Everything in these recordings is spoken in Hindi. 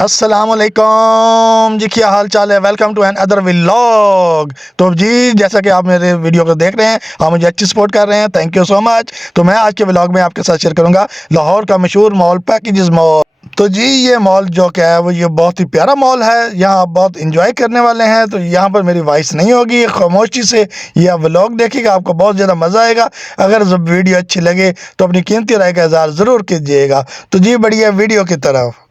अस्सलामुअलैकुम जी, क्या हाल चाल है। Welcome to another vlog. तो जी, जैसा कि आप मेरे वीडियो को देख रहे हैं, आप मुझे अच्छी सपोर्ट कर रहे हैं, थैंक यू सो मच। तो मैं आज के व्लॉग में आपके साथ शेयर करूंगा लाहौर का मशहूर मॉल पैकेजेस मॉल। तो जी, ये मॉल जो क्या है वो ये बहुत ही प्यारा मॉल है। यहाँ आप बहुत इंजॉय करने वाले हैं। तो यहाँ पर मेरी वॉइस नहीं होगी, खामोशी से यह व्लॉग देखिएगा, आपको बहुत ज़्यादा मज़ा आएगा। अगर जब वीडियो अच्छी लगे तो अपनी कीमती राय का इज़हार ज़रूर कीजिएगा। तो जी, बढ़िया वीडियो की तरफ।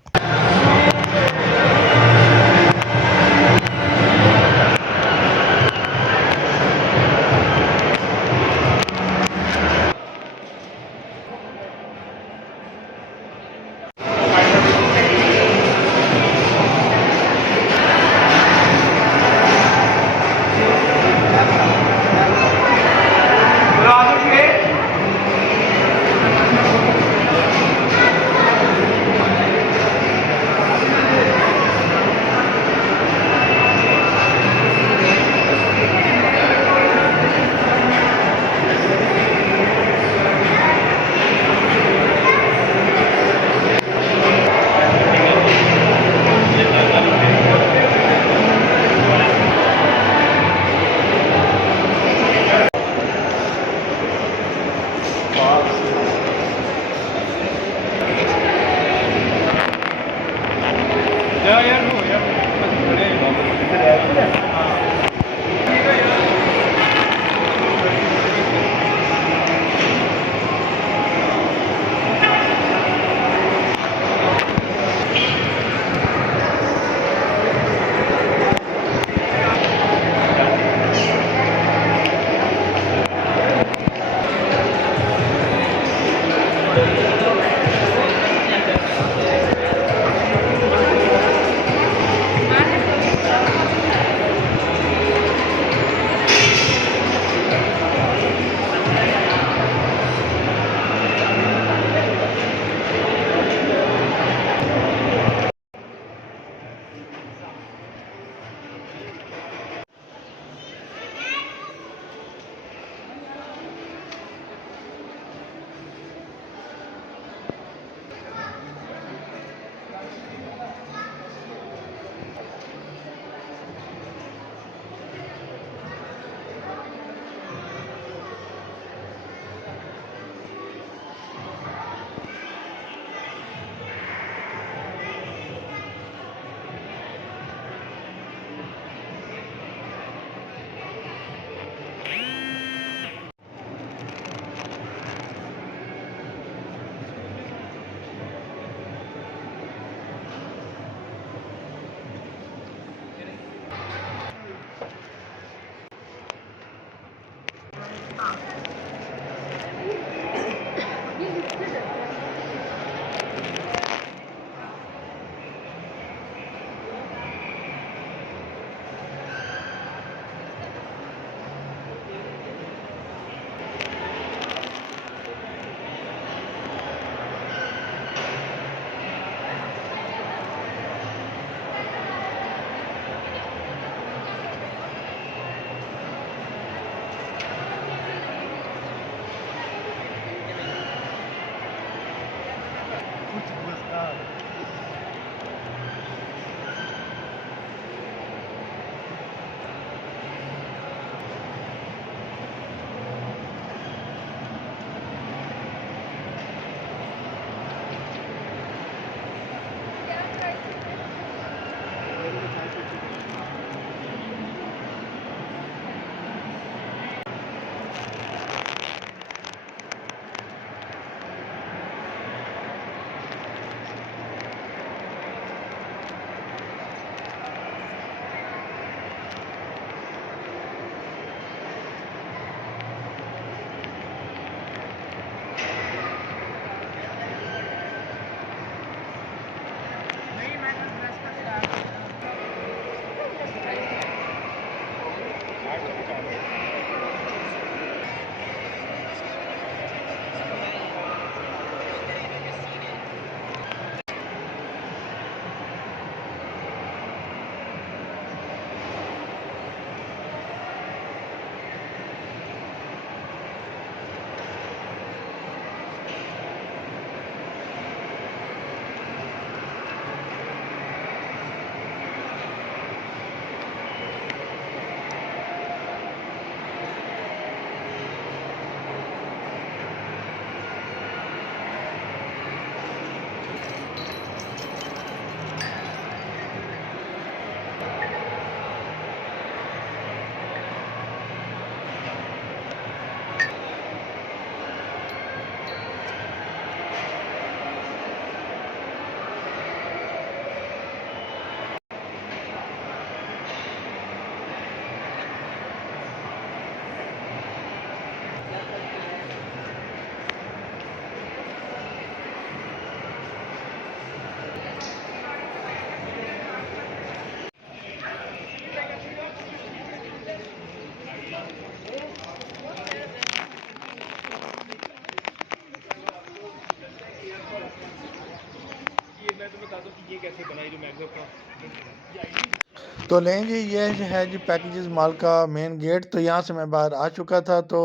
तो लें जी, ये है जी पैकेजेस मॉल का मेन गेट। तो यहाँ से मैं बाहर आ चुका था, तो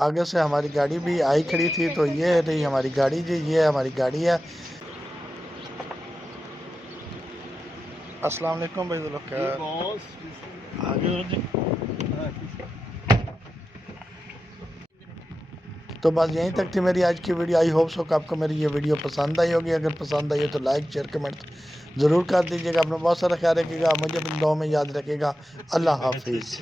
आगे से हमारी गाड़ी भी आई खड़ी थी। तो ये रही हमारी गाड़ी जी, ये हमारी गाड़ी है। अस्सलाम वालेकुम भाई लोग, आगे हो जी। तो बस यहीं तक थी मेरी आज की वीडियो। आई होप सो कि आपको मेरी ये वीडियो पसंद आई होगी। अगर पसंद आई हो तो लाइक शेयर कमेंट ज़रूर कर दीजिएगा। अपना बहुत सारा ख्याल रखिएगा, मुझे अपनी दुआ में याद रखिएगा। अल्लाह हाफिज़।